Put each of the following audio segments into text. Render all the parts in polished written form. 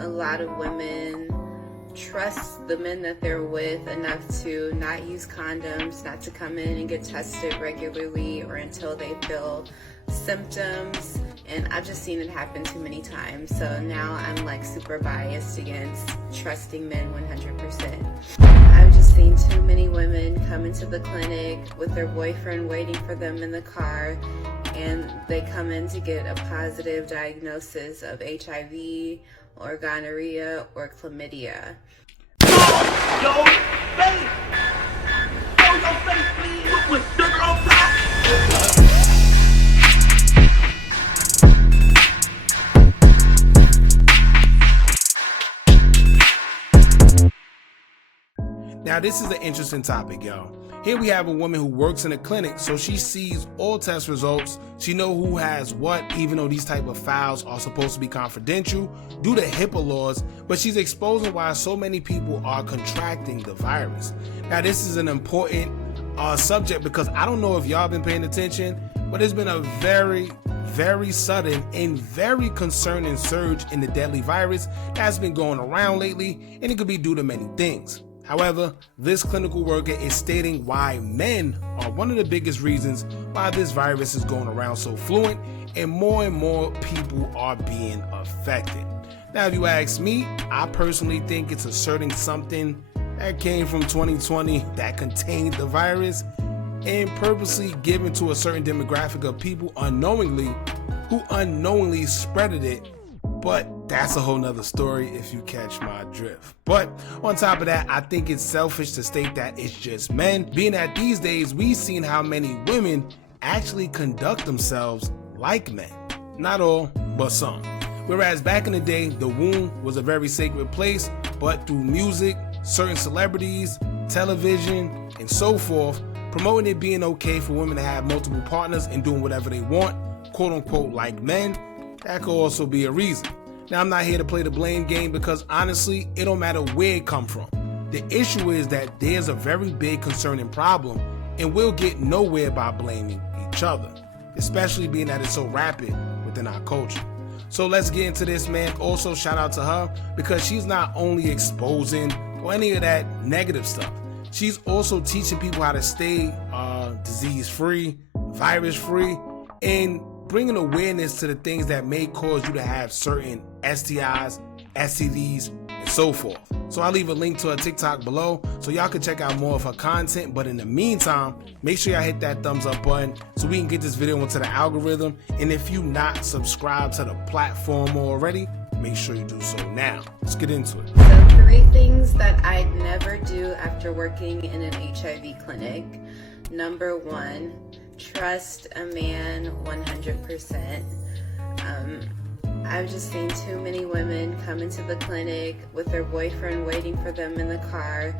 A lot of women trust the men that they're with enough to not use condoms, not to come in and get tested regularly or until they feel symptoms. And I've just seen it happen too many times. So now I'm like super biased against trusting men 100%. I've just seen too many women come into the clinic with their boyfriend waiting for them in the car, and they come in to get a positive diagnosis of HIV or gonorrhea or chlamydia. Your face! Show your face, please! With sugar on top! Now, this is an interesting topic, y'all. Here we have a woman who works in a clinic, so she sees all test results. She knows who has what, even though these type of files are supposed to be confidential due to HIPAA laws, but she's exposing why so many people are contracting the virus. Now, this is an important subject because I don't know if y'all been paying attention, but there's been a very sudden and very concerning surge in the deadly virus that's been going around lately, and it could be due to many things. However, this clinical worker is stating why men are one of the biggest reasons why this virus is going around so fluent and more people are being affected. Now, if you ask me, I personally think it's asserting something that came from 2020 that contained the virus and purposely given to a certain demographic of people who unknowingly spreaded it. But that's a whole nother story if you catch my drift. But on top of that, I think it's selfish to state that it's just men, being that these days we've seen how many women actually conduct themselves like men. Not all, but some. Whereas back in the day, the womb was a very sacred place, but through music, certain celebrities, television, and so forth, promoting it being okay for women to have multiple partners and doing whatever they want, quote unquote, like men, that could also be a reason. Now, I'm not here to play the blame game because honestly, it don't matter where it come from. The issue is that there's a very big concerning problem and we'll get nowhere by blaming each other, especially being that it's so rapid within our culture. So let's get into this, man. Also, shout out to her because she's not only exposing or any of that negative stuff, she's also teaching people how to stay disease-free, virus-free, and bringing awareness to the things that may cause you to have certain STIs, STDs, and so forth. So I'll leave a link to her TikTok below so y'all can check out more of her content. But in the meantime, make sure y'all hit that thumbs up button so we can get this video into the algorithm. And if you not subscribed to the platform already, make sure you do so now. Let's get into it. So 3 things that I'd never do after working in an HIV clinic. Number 1, trust a man 100%. I've just seen too many women come into the clinic with their boyfriend waiting for them in the car,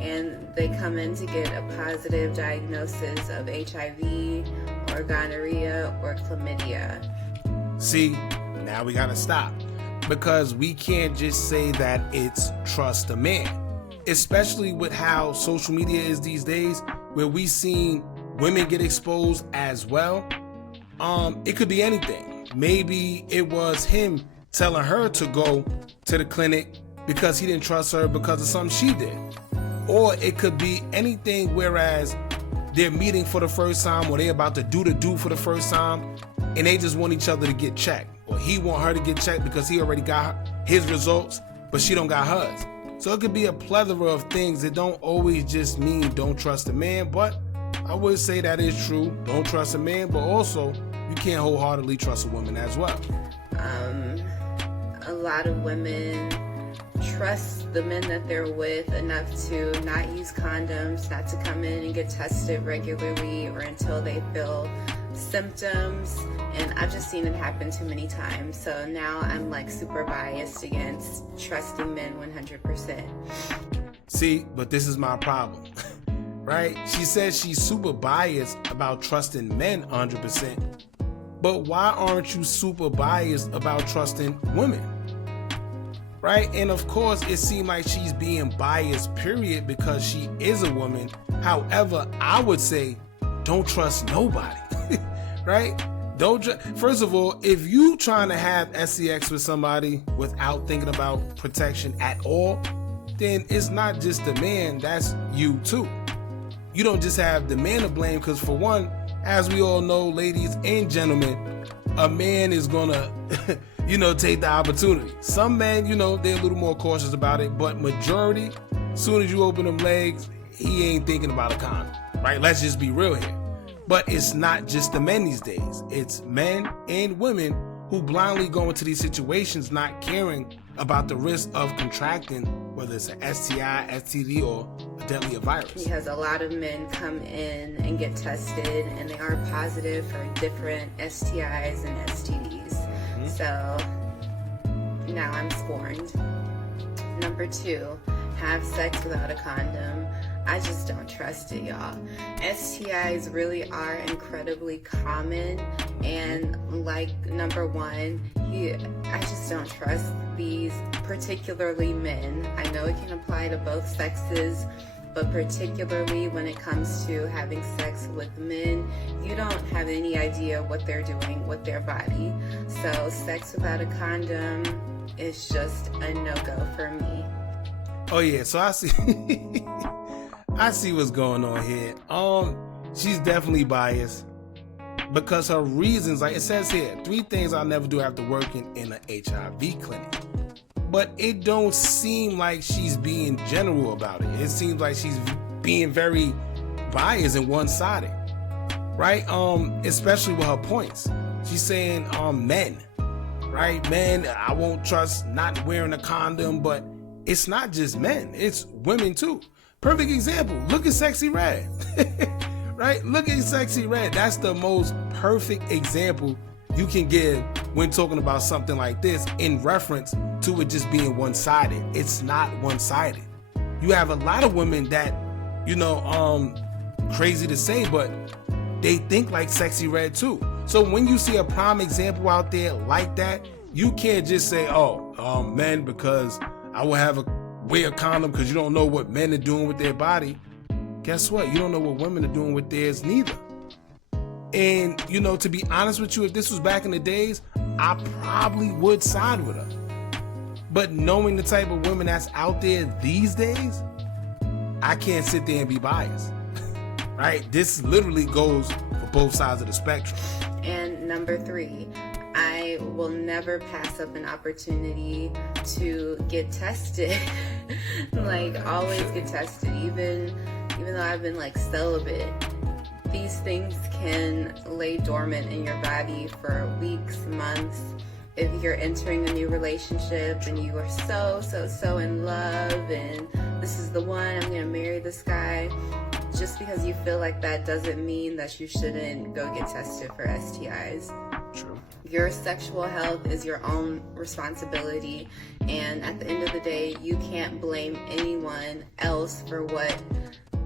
and they come in to get a positive diagnosis of HIV or gonorrhea or chlamydia. See, now we gotta stop because we can't just say that it's trust a man, especially with how social media is these days, where we seen women get exposed as well. It could be anything. Maybe it was him telling her to go to the clinic because he didn't trust her because of something she did. Or it could be anything, whereas they're meeting for the first time or they're about to do the do for the first time and they just want each other to get checked. Or he want her to get checked because he already got his results, but she don't got hers. So it could be a plethora of things. It don't always just mean don't trust a man, but I would say that is true. Don't trust a man, but also you can't wholeheartedly trust a woman as well. A lot of women trust the men that they're with enough to not use condoms, not to come in and get tested regularly or until they feel symptoms. And I've just seen it happen too many times. So now I'm like super biased against trusting men 100%. See, but this is my problem. Right? She says she's super biased about trusting men 100%. But why aren't you super biased about trusting women? Right? And of course, it seemed like she's being biased, period, because she is a woman. However, I would say don't trust nobody. Right? First of all, if you trying to have SCX with somebody without thinking about protection at all, then it's not just the man, that's you too. You don't just have the man to blame, because for one, as we all know, ladies and gentlemen, a man is gonna, take the opportunity. Some men, they're a little more cautious about it, but majority, as soon as you open them legs, he ain't thinking about a condom, right? Let's just be real here. But it's not just the men these days. It's men and women who blindly go into these situations not caring about the risk of contracting, whether it's an STI, STD, or a deadlier virus. Because a lot of men come in and get tested and they are positive for different STIs and STDs. Mm-hmm. So now I'm scorned. Number 2, have sex without a condom. I just don't trust it, y'all. STIs really are incredibly common, and like number 1, I just don't trust these, particularly men. I know it can apply to both sexes, but particularly when it comes to having sex with men, you don't have any idea what they're doing with their body. So sex without a condom is just a no-go for me. Oh yeah, so I see I see what's going on here. She's definitely biased because her reasons, like it says here, 3 things I'll never do after working in an HIV clinic. But it don't seem like she's being general about it. It seems like she's being very biased and one-sided, right? Especially with her points. She's saying men, right? Men, I won't trust not wearing a condom, but it's not just men, it's women too. Perfect example, look at Sexy Red, right? Look at Sexy Red. That's the most perfect example you can give when talking about something like this in reference to it just being one-sided. It's not one-sided. You have a lot of women that, crazy to say, but they think like Sexy Red too. So when you see a prime example out there like that, you can't just say, men, because I will wear a condom, because you don't know what men are doing with their body. Guess what? You don't know what women are doing with theirs neither. And, to be honest with you, if this was back in the days, I probably would side with her. But knowing the type of women that's out there these days, I can't sit there and be biased. Right? This literally goes for both sides of the spectrum. And number 3, I will never pass up an opportunity to get tested. Always get tested, even though I've been celibate. These things can lay dormant in your body for weeks, months. If you're entering a new relationship and you are so in love and this is the one, I'm gonna marry this guy, just because you feel like that doesn't mean that you shouldn't go get tested for STIs. True. Your sexual health is your own responsibility, and at the end of the day, you can't blame anyone else for what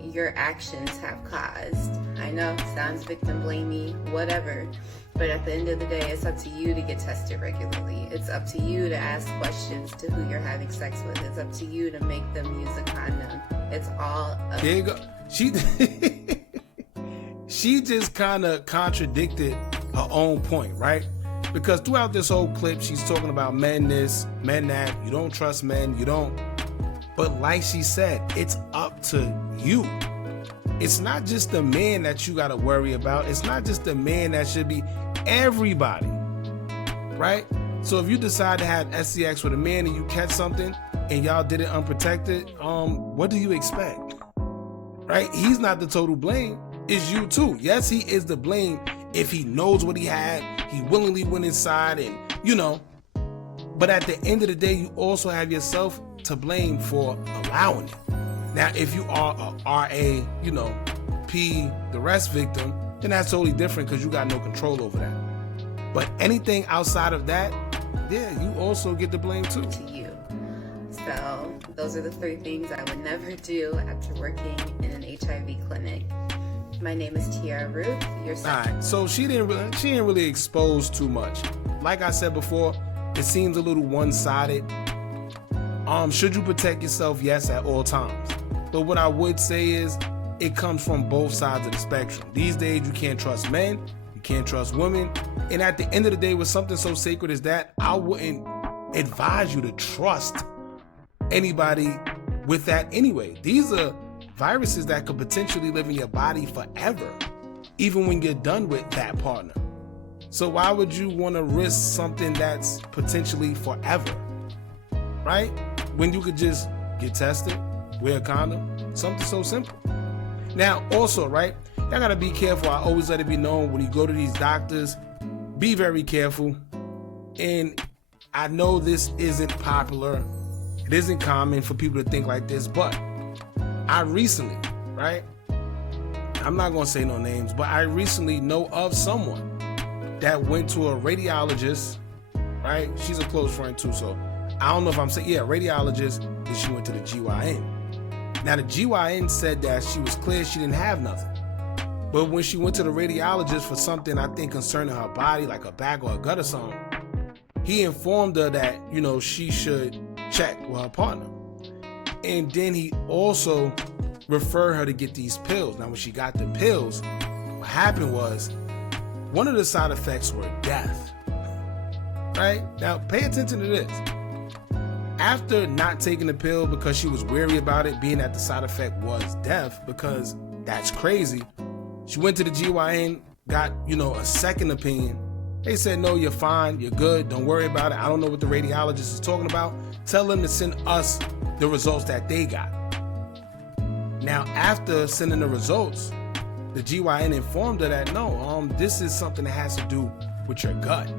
your actions have caused. I know, sounds victim blamey, whatever, but at the end of the day, it's up to you to get tested regularly. It's up to you to ask questions to who you're having sex with. It's up to you to make them use a condom. It's all up there you go. She just kind of contradicted her own point, right? Because throughout this whole clip, she's talking about men this, men that, you don't trust men, you don't. But like she said, it's up to you. It's not just the man that you got to worry about. It's not just the man that should be, everybody, right? So if you decide to have SCX with a man and you catch something and y'all did it unprotected, what do you expect? Right? He's not the total blame. It's you too. Yes, he is the blame if he knows what he had, he willingly went inside and, but at the end of the day, you also have yourself to blame for allowing it. Now, if you are a RA, P, the rest victim, then that's totally different because you got no control over that. But anything outside of that, yeah, you also get the blame too. To you. So those are the 3 things I would never do after working in an HIV clinic. My name is Tiara Ruth. Alright, so she didn't really expose too much. Like I said before, it seems a little one-sided. Should you protect yourself? Yes, at all times. But what I would say is it comes from both sides of the spectrum. These days, you can't trust men, you can't trust women, And at the end of the day, with something so sacred as that, I wouldn't advise you to trust anybody with that anyway. These are viruses that could potentially live in your body forever, even when you're done with that partner. So why would you want to risk something that's potentially forever, right? When you could just get tested, wear a condom, something so simple. Now, also, right, y'all gotta be careful. I always let it be known when you go to these doctors, be very careful. And I know this isn't popular. It isn't common for people to think like this, but I recently, right, I'm not gonna say no names, but I recently know of someone that went to a radiologist, right? She's a close friend too, so I don't know if I'm saying, yeah, radiologist, then she went to the GYN. Now the GYN said that she was clear, she didn't have nothing. But when she went to the radiologist for something, I think concerning her body, like a back or a gut or something, he informed her that, you know, she should check with her partner. And then he also referred her to get these pills. Now when she got the pills, what happened was, one of the side effects were death, right? Now pay attention to this. After not taking the pill because she was wary about it, being that the side effect was death, because that's crazy, she went to the GYN, got, you know, a second opinion. They said, no, you're fine, you're good, don't worry about it. I don't know what the radiologist is talking about. Tell them to send us the results that they got. Now, after sending the results, the GYN informed her that, no, this is something that has to do with your gut,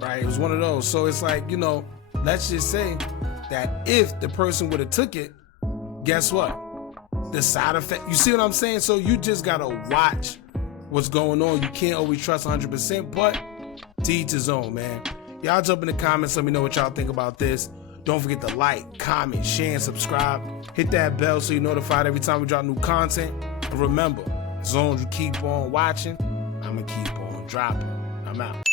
right? It was one of those. So it's like, you know, let's just say that if the person would have took it, guess what? The side effect, you see what I'm saying? So you just gotta watch what's going on. You can't always trust 100%, but to each his own, man. Y'all jump in the comments, let me know what y'all think about this. Don't forget to like, comment, share, and subscribe. Hit that bell so you're notified every time we drop new content. And remember, as long as you keep on watching, I'm gonna keep on dropping. I'm out.